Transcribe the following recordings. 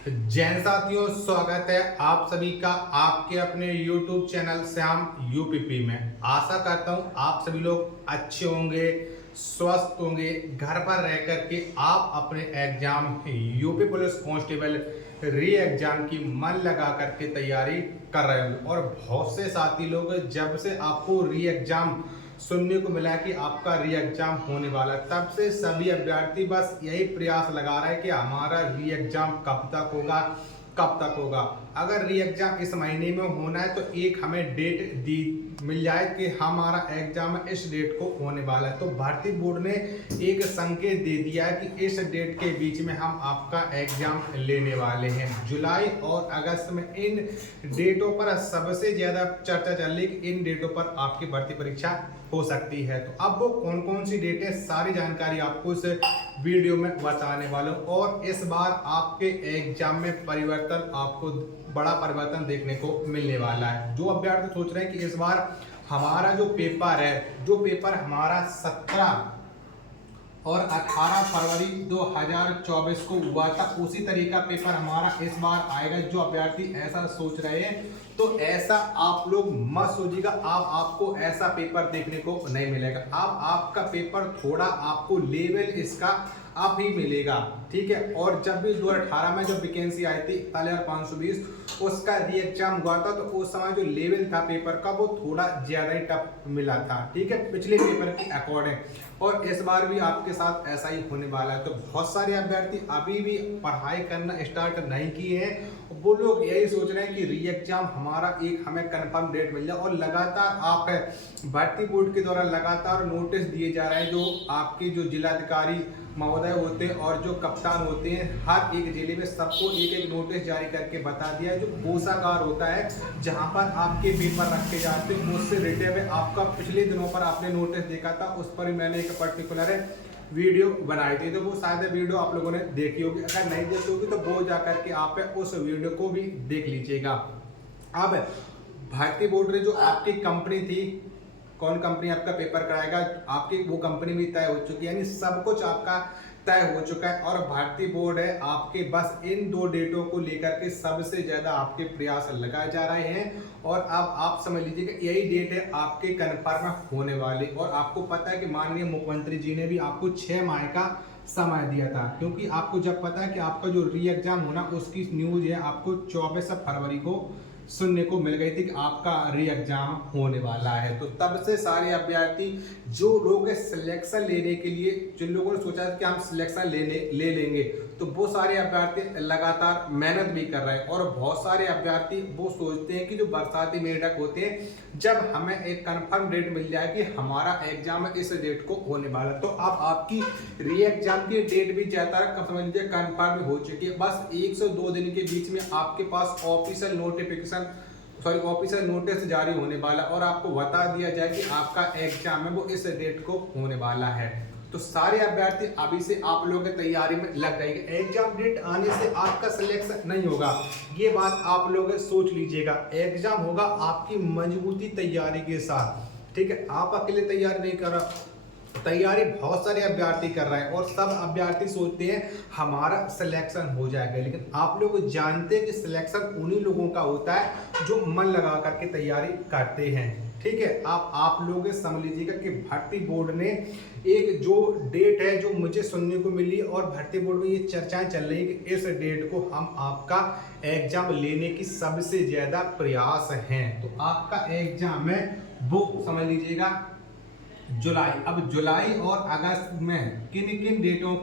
जैन साथियों, स्वागत है आप सभी का आपके अपने YouTube चैनल श्याम यूपीपी में। आशा करता हूं आप सभी लोग अच्छे होंगे, स्वस्थ होंगे। घर पर रह कर के आप अपने एग्जाम यूपी पुलिस कांस्टेबल री एग्जाम की मन लगा करके तैयारी कर रहे होंगे। और बहुत से साथी लोग जब से आपको री एग्जाम सुनने को मिला कि आपका री एग्जाम होने वाला है, तब से सभी अभ्यर्थी बस यही प्रयास लगा रहे हैं कि हमारा री एग्जाम कब तक होगा, कब तक होगा। अगर री एग्जाम इस महीने में होना है तो एक हमें डेट दी मिल जाए कि हमारा एग्जाम इस डेट को होने वाला है। तो भारतीय बोर्ड ने एक संकेत दे दिया है कि इस डेट के बीच में हम आपका एग्जाम लेने वाले हैं। जुलाई और अगस्त में इन डेटों पर सबसे ज्यादा चर्चा चल रही है कि इन डेटों पर आपकी भर्ती परीक्षा हो सकती है। तो अब वो कौन कौन सी डेट है, सारी जानकारी आपको इस वीडियो में बताने वाला हूँ। और इस बार आपके एग्जाम में परिवर्तन, आपको बड़ा परिवर्तन देखने को मिलने वाला है। जो अभ्यर्थी सोच रहे हैं कि इस बार हमारा जो पेपर है, जो पेपर हमारा 17 और 18 फरवरी 2024 को हुआ था, उसी तरीका पेपर हमारा इस बार आएगा। जो अभ्यर्थी ऐसा सोच रहे हैं तो ऐसा आप लोग मत सोचिएगा, आपको ऐसा पेपर देखने को नहीं मिलेगा। आपका पेपर थोड़ा आपको लेवल इसका आप ही मिलेगा, ठीक है। और जब भी 2018 में जो वैकेंसी आई थी 41,520, उसका री एग्जाम हुआ था तो उस समय जो लेवल था पेपर का वो थोड़ा ज्यादा ही टफ मिला था, ठीक है, पिछले पेपर के अकॉर्डिंग। और इस बार भी आपके साथ ऐसा ही होने वाला है। तो बहुत सारे अभ्यर्थी अभी भी पढ़ाई करना स्टार्ट नहीं किए हैं, वो लोग यही सोच रहे हैं कि री एग्जाम हमारा एक हमें कंफर्म डेट मिल जाए। और लगातार आप भर्ती बोर्ड के द्वारा लगातार नोटिस दिए जा रहे हैं। जो आपके जो जिलाधिकारी महोदय होते हैं और जो कप्तान होते हैं, हर एक जिले में सबको एक एक नोटिस जारी करके बता दिया है। जो कोषागार होता है जहां पर आपके पेपर रखे जाते हैं, उससे रिलेटेड में आपका पिछले दिनों पर आपने नोटिस देखा था, उस पर मैंने एक पर्टिकुलर वीडियो बनाई थी। तो वो शायद वीडियो आप लोगों ने देखी होगी, अगर नहीं देखी होगी तो वो जाकर के आप उस वीडियो को भी देख लीजिएगा। अब भारतीय बोर्ड ने जो आपकी कंपनी थी, कौन कंपनी आपका पेपर कराएगा, आपकी वो कंपनी भी तय हो चुकी है, यानी सब कुछ आपका तय हो चुका है। और भारतीय बोर्ड है आपके बस इन दो डेटों को लेकर के सबसे ज्यादा आपके प्रयास लगाए जा रहे हैं। और अब आप समझ लीजिए कि यही डेट है आपके कन्फर्म होने वाली। और आपको पता है कि माननीय मुख्यमंत्री जी ने भी आपको 6 माह का समय दिया था, क्योंकि आपको जब पता है कि आपका जो री एग्जाम होना उसकी न्यूज है आपको 24 फरवरी को सुनने को मिल गई थी कि आपका री एग्जाम होने वाला है। तो तब से सारे अभ्यर्थी जो लोग सिलेक्शन लेने के लिए, जिन लोगों ने सोचा कि हम सिलेक्शन ले लेंगे, तो वो सारे अभ्यर्थी लगातार मेहनत भी कर रहे हैं। और बहुत सारे अभ्यर्थी वो सोचते हैं कि जो बरसाती मेढक होते हैं, जब हमें एक कंफर्म डेट मिल जाए कि हमारा एग्जाम इस डेट को होने वाला, तो अब आपकी री एग्जाम की डेट भी ज्यादा समझ लीजिए कंफर्म हो चुकी है। बस 1 से 2 दिन के बीच में आपके पास ऑफिशियल नोटिस जारी होने वाला और आपको बता दिया जाए कि आपका एग्जाम है वो इस डेट को होने वाला है। तो सारे अभ्यर्थी अभी से आप लोगों की तैयारी में लग जाएंगे। एग्जाम डेट आने से आपका सिलेक्शन नहीं होगा, ये बात आप लोग सोच लीजिएगा। एग्जाम होगा आपकी मजबूती तैयारी के साथ, ठीक है। आप अकेले तैयारी नहीं कर रहा, तैयारी बहुत सारे अभ्यर्थी कर रहे हैं और सब अभ्यर्थी सोचते हैं हमारा सिलेक्शन हो जाएगा। लेकिन आप लोग जानते हैं कि सिलेक्शन उन्हीं लोगों का होता है जो मन लगा करके तैयारी करते हैं, ठीक है। आप लोग समझ लीजिएगा कि भर्ती बोर्ड ने एक जो डेट है जो मुझे सुनने को मिली, और भर्ती बोर्ड में ये चर्चाएं चल रही है कि इस डेट को हम आपका एग्जाम लेने की सबसे ज्यादा प्रयास हैं। तो आपका एग्जाम है वो समझ लीजिएगा जुलाई। अब जुलाई और अगस्त में किन किन डेटों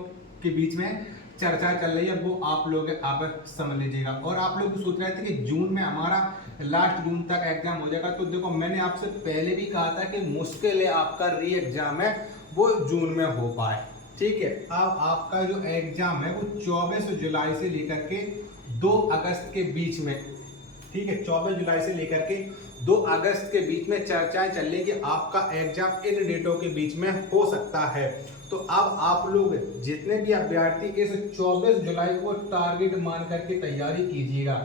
के बीच में चर्चा चल रही है वो आप लोग आप समझ लीजिएगा। और आप लोग सोच रहे थे कि जून में हमारा लास्ट जून तक एग्जाम हो जाएगा, तो देखो मैंने आपसे पहले भी कहा था कि मुश्किल है आपका री एग्जाम है वो जून में हो पाए, ठीक है। अब आपका जो एग्जाम है वो 24 जुलाई से लेकर के 2 अगस्त के बीच में, ठीक है, 24 जुलाई से लेकर के 2 अगस्त के बीच में चर्चाएं चल रही कि आपका एग्जाम इन डेटों के बीच में हो सकता है। तो अब आप लोग जितने भी अभ्यर्थी इस 24 जुलाई को टारगेट मान करके तैयारी कीजिएगा,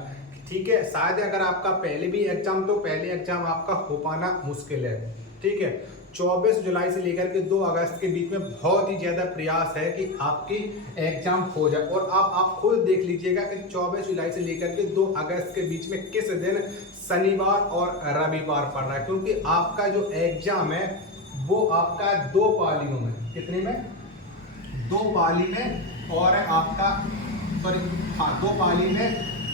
ठीक है। शायद अगर आपका पहले भी एग्जाम, तो पहले एग्जाम आपका हो पाना मुश्किल है, ठीक है। 24 जुलाई से लेकर के 2 अगस्त के बीच में बहुत ही ज़्यादा प्रयास है कि आपकी एग्जाम हो जाए। और आप खुद देख लीजिएगा कि 24 जुलाई से लेकर के 2 अगस्त के बीच में किस दिन शनिवार और रविवार पड़ रहा है, क्योंकि आपका जो एग्जाम है वो आपका 2 पालियों में, कितने में, 2 पाली में, और आपका सॉरी हाँ 2 पाली में,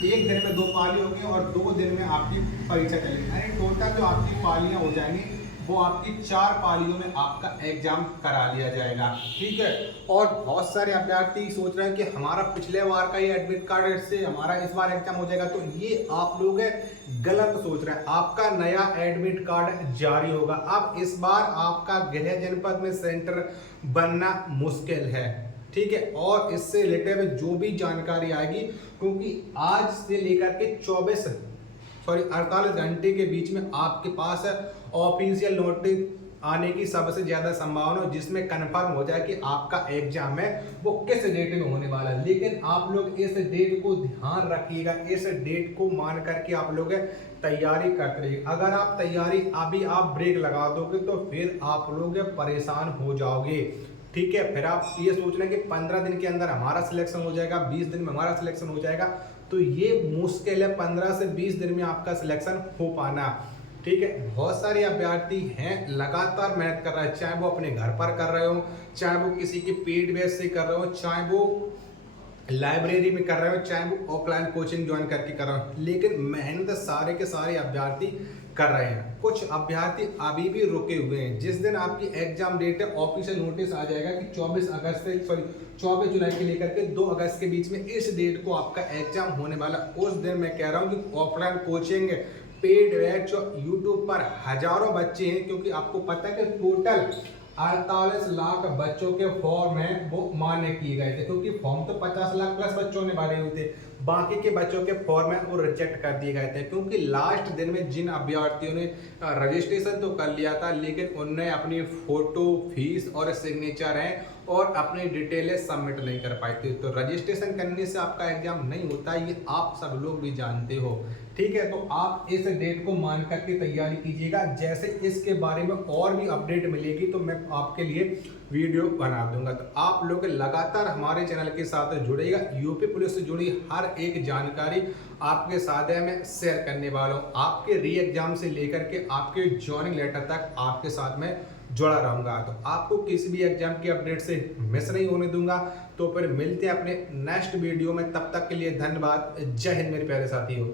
एक दिन में 2 पाली होगी और 2 दिन में आपकी परीक्षा चलेगी, यानी टोटल जो आपकी पालियां हो जाएंगी वो आपकी 4 पालियों में आपका एग्जाम करा लिया जाएगा। ठीक है। और बहुत सारे अभ्यर्थी सोच रहे हैं कि हमारा पिछले बार का ये एडमिट कार्ड से हमारा इस बार एग्जाम हो जाएगा, तो ये आप लोग गलत सोच रहे हैं। आपका नया एडमिट कार्ड जारी होगा। अब इस बार आपका गृह जनपद में सेंटर बनना मुश्किल है। ठीक है। और इससे रिलेटेड जो भी जानकारी आएगी, क्योंकि आज से लेकर के 48 घंटे के बीच में आपके पास ऑफिशियल नोटिस आने की सबसे ज्यादा संभावना है, जिसमें कंफर्म हो जाए कि आपका एग्जाम है वो किस डेट में होने वाला है। लेकिन आप लोग इस डेट को ध्यान रखिएगा, इस डेट को मान करके आप लोग तैयारी करते रहिए। अगर आप तैयारी अभी आप ब्रेक लगा दोगे तो फिर आप लोग परेशान हो जाओगे। ठीक है। फिर आप ये सोच रहे हैं कि 15 दिन के अंदर हमारा सिलेक्शन हो जाएगा, 20 दिन में हमारा सिलेक्शन हो जाएगा, तो ये मुश्किल है 15 से 20 दिन में आपका सिलेक्शन हो पाना। ठीक है। बहुत सारे अभ्यर्थी हैं लगातार मेहनत कर रहे हैं, चाहे वो अपने घर पर कर रहे हो, चाहे वो किसी के पेड बेस से कर रहे हो, चाहे वो लाइब्रेरी में कर रहे हो, चाहे वो ऑफलाइन कोचिंग ज्वाइन करके कर रहे हो, लेकिन मेहनत सारे के सारे अभ्यर्थी कर रहे हैं। कुछ अभ्यर्थी अभी भी रुके हुए हैं। जिस दिन आपकी एग्जाम डेट है ऑफिशियल नोटिस आ जाएगा कि 24 जुलाई के लेकर के 2 अगस्त के बीच में इस डेट को आपका एग्जाम होने वाला। उस दिन मैं कह रहा हूँ कि offline coaching paid batch YouTube पर हजारों बच्चे हैं, क्योंकि आपको पता है कि टोटल 48 लाख बच्चों के फॉर्म हैं वो मान्य किए गए थे, क्योंकि फॉर्म तो 50 लाख प्लस बच्चों ने भरे हुए थे, बाकी के बच्चों के फॉर्म है वो रिजेक्ट कर दिए गए थे। क्योंकि लास्ट दिन में जिन अभ्यर्थियों ने रजिस्ट्रेशन तो कर लिया था, लेकिन उनने अपनी फोटो, फीस और सिग्नेचर हैं और अपनी डिटेलें सबमिट नहीं कर पाए थे। तो रजिस्ट्रेशन करने से आपका एग्जाम नहीं होता, ये आप सब लोग भी जानते हो। ठीक है। तो आप इस डेट को मान करके तैयारी कीजिएगा। जैसे इसके बारे में और भी अपडेट मिलेगी तो मैं आपके लिए वीडियो बना दूंगा। तो आप लोग लगातार हमारे चैनल के साथ जुड़ेगा। यूपी पुलिस से जुड़ी हर एक जानकारी आपके साथ है मैं शेयर करने वाला हूँ। आपके री एग्जाम से लेकर के आपके ज्वाइनिंग लेटर तक आपके साथ में जुड़ा रहूंगा। तो आपको किसी भी एग्जाम की अपडेट से मिस नहीं होने दूंगा। तो फिर मिलते हैं अपने नेक्स्ट वीडियो में। तब तक के लिए धन्यवाद। जय हिंद मेरे प्यारे साथियों।